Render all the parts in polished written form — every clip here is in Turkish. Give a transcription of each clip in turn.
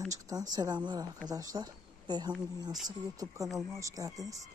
Beyhancık'tan selamlar arkadaşlar. Beyhan Dünyası YouTube kanalıma hoş geldiniz.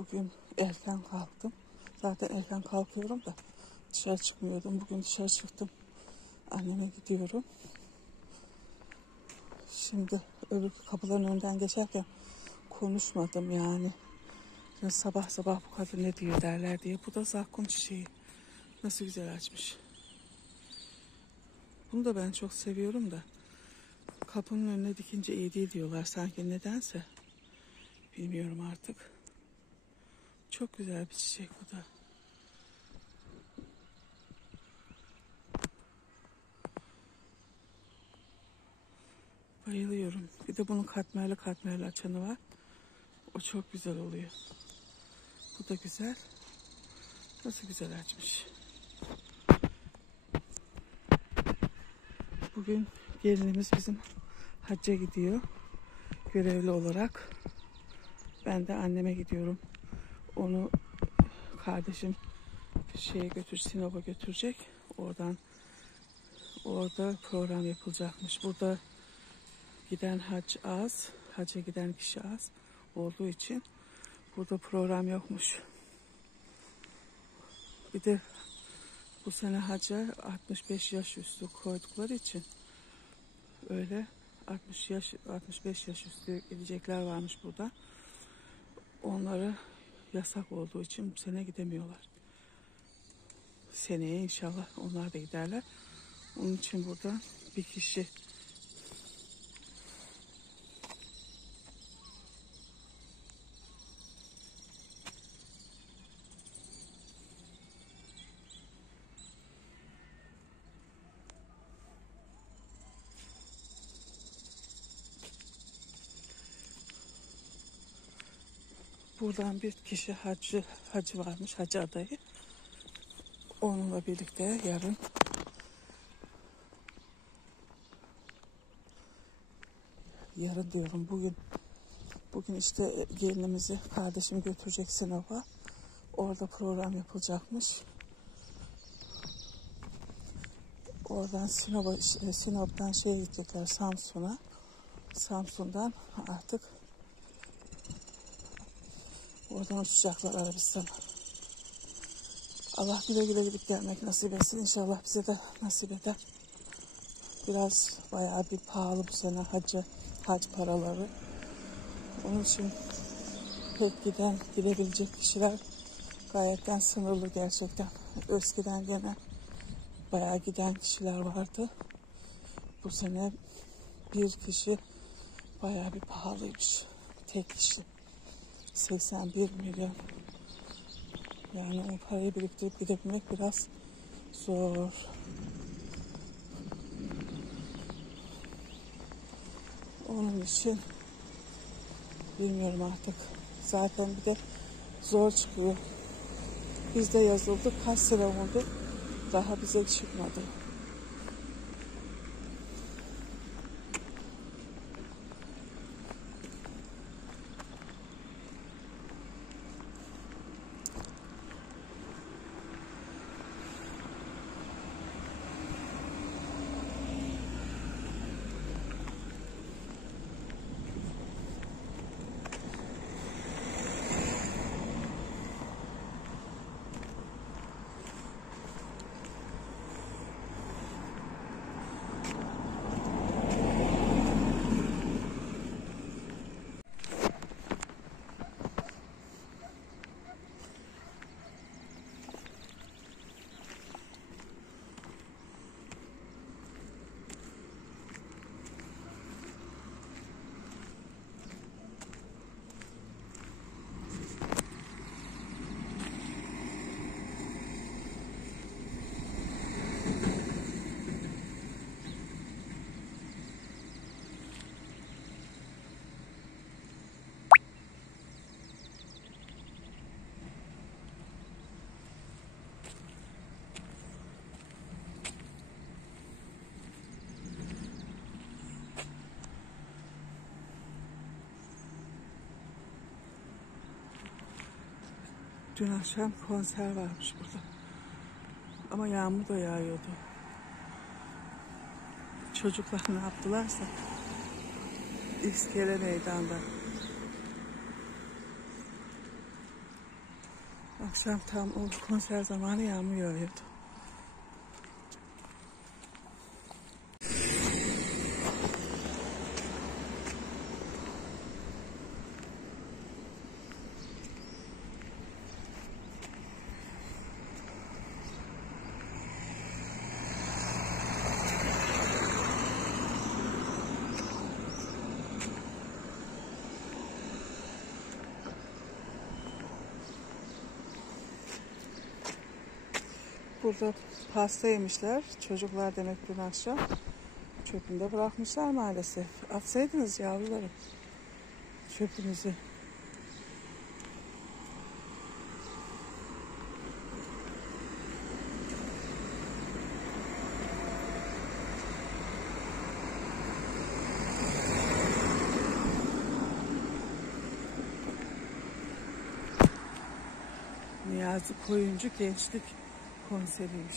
Bugün erken kalktım. Zaten erken kalkıyorum da dışarı çıkmıyordum. Bugün dışarı çıktım. Anneme gidiyorum. Şimdi öbür kapıların önünden geçerken konuşmadım yani. Şimdi sabah sabah bu kadın ne diyor derler diye. Bu da zakkum çiçeği. Nasıl güzel açmış. Bunu da ben çok seviyorum da. Kapının önüne dikince iyi değil diyorlar sanki, nedense. Bilmiyorum artık. Çok güzel bir çiçek bu da. Bayılıyorum. Bir de bunun katmerli açanı var. O çok güzel oluyor. Bu da güzel. Nasıl güzel açmış. Bugün gelinimiz bizim hacca gidiyor. Görevli olarak. Ben de anneme gidiyorum. Onu kardeşim Sinop'a götürecek. Orada program yapılacakmış. Burada giden hacca giden kişi az olduğu için burada program yokmuş. Bir de bu sene hacca 65 yaş üstü koydukları için öyle 65 yaş üstü gidecekler varmış burada. Onlara yasak olduğu için bu sene gidemiyorlar. Seneye inşallah onlar da giderler. Onun için burada bir kişi buradan bir kişi hacı varmış, hacı adayı. Onunla birlikte yarın diyorum bugün işte gelinimizi kardeşim götürecek Sinop'a. Orada program yapılacakmış. Oradan Sinop'tan gidecekler Samsun'a. Samsun'dan artık oradan uçacaklar Arabistan'a. Allah güle güle gidip gelmek nasip etsin. İnşallah bize de nasip eder. Bayağı bir pahalı bu sene hac paraları. Onun için gidebilecek kişiler gayetten sınırlı gerçekten. eskiden gene bayağı giden kişiler vardı. Bu sene bir kişi bayağı bir pahalıymış. Tek kişi. 81 milyon. Yani o parayı biriktirip gidebilmek biraz zor. Onun için bilmiyorum artık. Zaten bir de zor çıkıyor. Bizde yazıldı. Kaç sene oldu? Daha bize çıkmadı. Dün akşam konser varmış burada. Ama yağmur da yağıyordu. Çocuklar ne yaptılarsa İskele meydanda. Akşam tam o konser zamanı yağmur yağıyordu. Burada pasta yemişler. Çocuklar demek dün akşam. Çöpünde bırakmışlar maalesef. Atsaydınız yavrularım çöpünüzü. Niyazi Koyuncu Gençlik konseriymiş.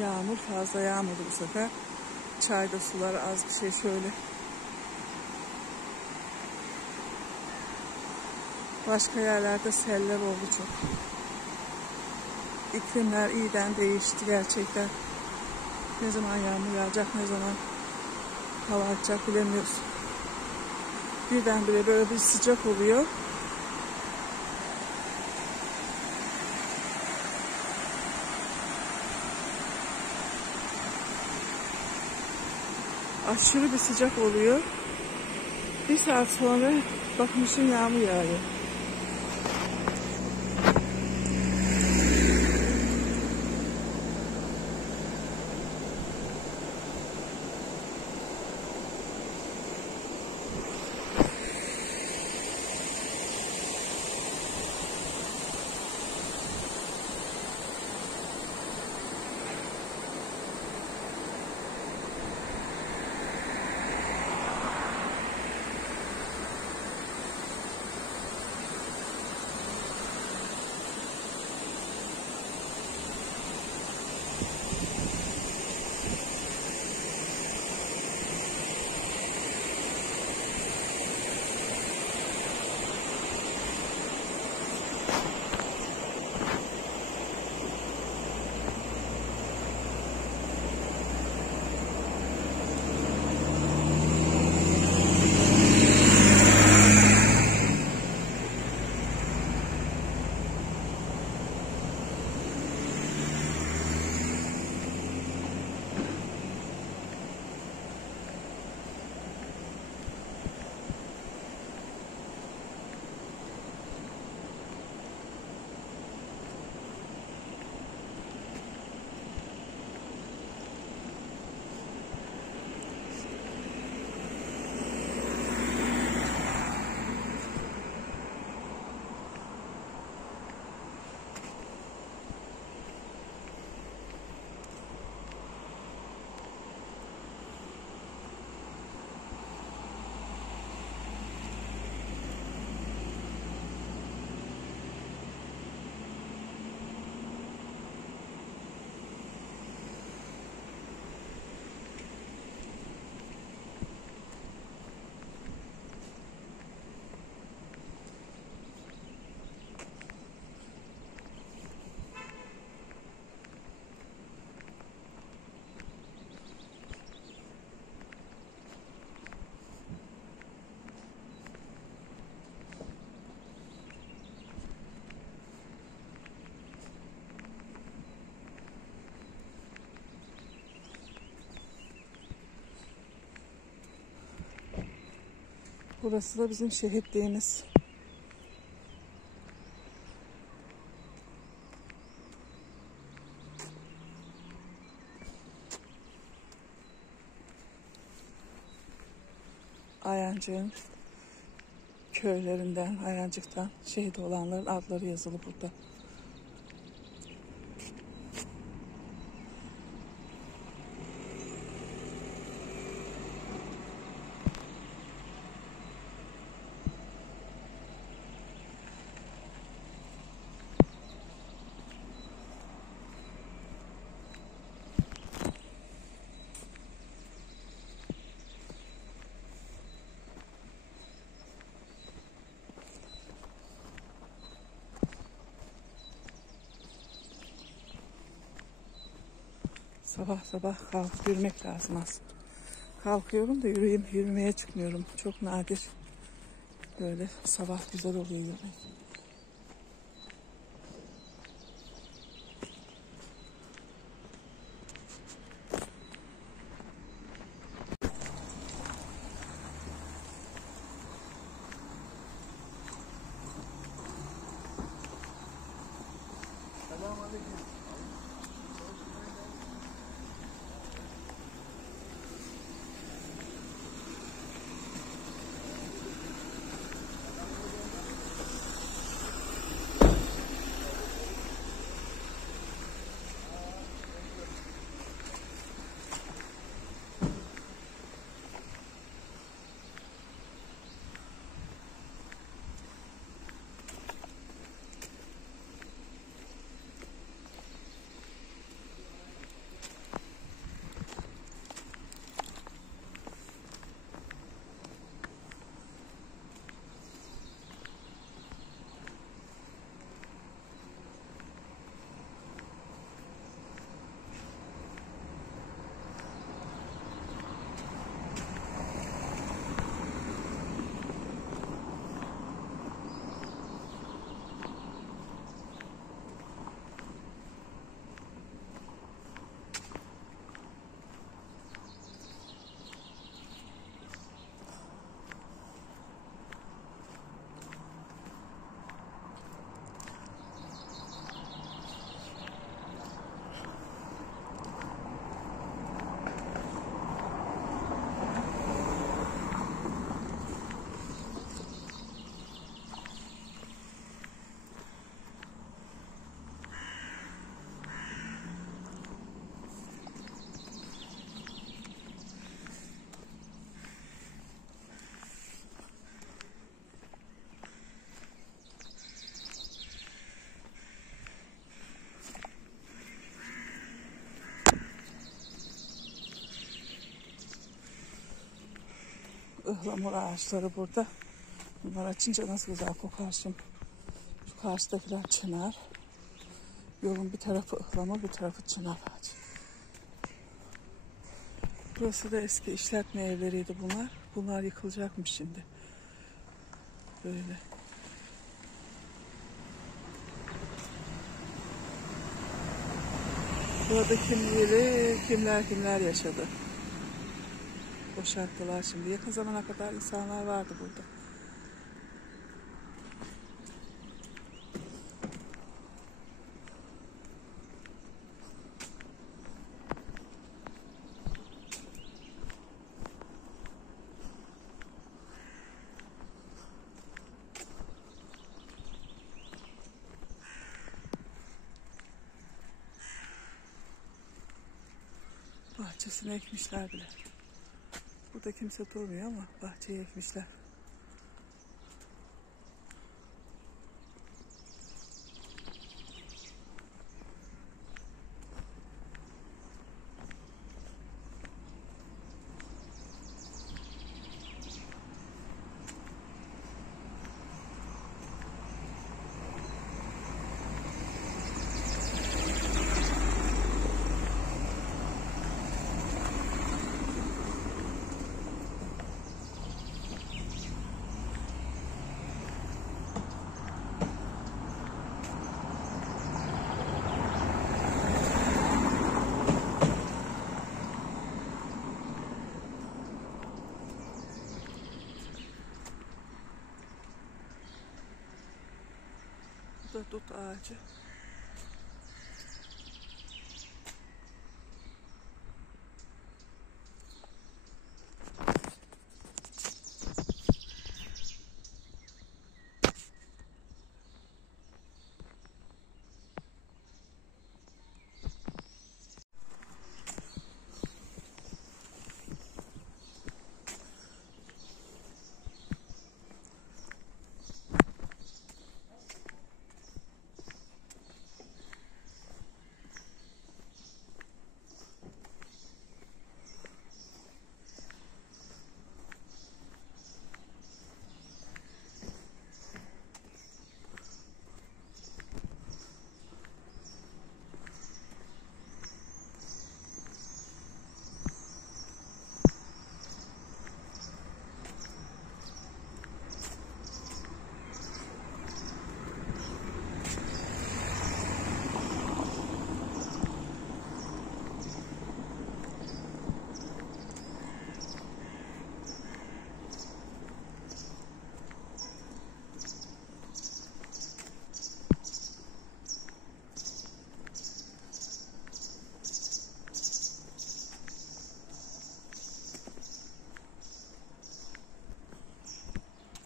Yağmur fazla yağmadı bu sefer. Çayda sular az bir şey şöyle. Başka yerlerde seller oldu çok. İklimler iyiden değişti gerçekten. Ne zaman yağmur yağacak, ne zaman hava açacak bilemiyoruz. Birdenbire böyle bir sıcak oluyor. Aşırı bir sıcak oluyor. Bir saat sonra bakmışım yağmur yağıyor. Burası da bizim şehitliğimiz. Ayancık'ın köylerinden, Ayancık'tan şehit olanların adları yazılı burada. Sabah sabah kalkıp yürümek lazım aslında. Kalkıyorum da yürümeye çıkmıyorum. Çok nadir böyle sabah güzel oluyor yürümek. Ihlamur ağaçları burada. Bunlar açınca nasıl güzel kokar şimdi. Şu karşıdakiler çınar. Yolun bir tarafı ıhlamur, bir tarafı çınar ağacı. Burası da eski işletme evleriydi bunlar. Bunlar yıkılacakmış şimdi. Böyle. Burada kim bilir kimler yaşadı. Boşalttılar şimdi. Yakın zamana kadar insanlar vardı burada. Bahçesine ekmişler bile. Burada kimse durmuyor ama bahçeye ekmişler. Dut ağacı.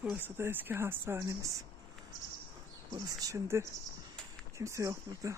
Burası da eski hastanemiz. Burası şimdi kimse yok burada.